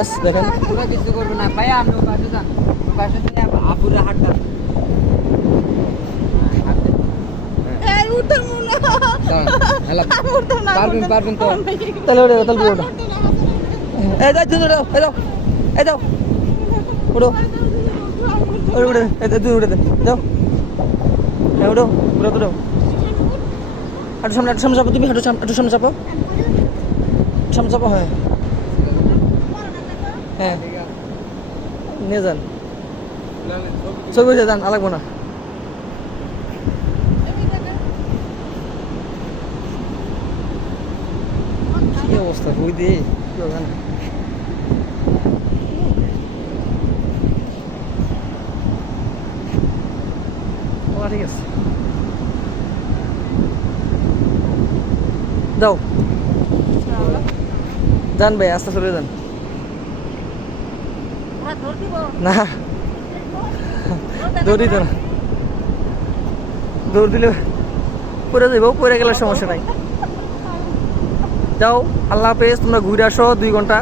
বাস দেখেন পুরো কিছু করবো না ভাই আমি পাশে যান পাশে থেকে আপুর হাঁটটা এই উঠতাম না পারবেন তো তাহলে ওটা তাহলে ওটা এই যাও তুমি ওঠো এই যাও এই যাও ওঠো ওঠো উঠে তুই উঠে দে যাও হ্যাঁ ওঠো উঠো উঠো একটু সামনে চাপো তুমি একটু সামনে চাপো সামনে চাপো হ্যাঁ হ্যাঁ নিয়ে যান ছবি উঠে যান লাগবো না কি অবস্থা বই দিয়ে কি হবে না ঠিক আছে যাও যান ভাই আস্তে চলে যান না দৌড় দিত না দৌড় দিলে পড়ে যাবো পড়ে গেলে সমস্যা নাই যাও আল্লাহ হাফেজ তোমরা ঘুরে আসো 2 ঘন্টা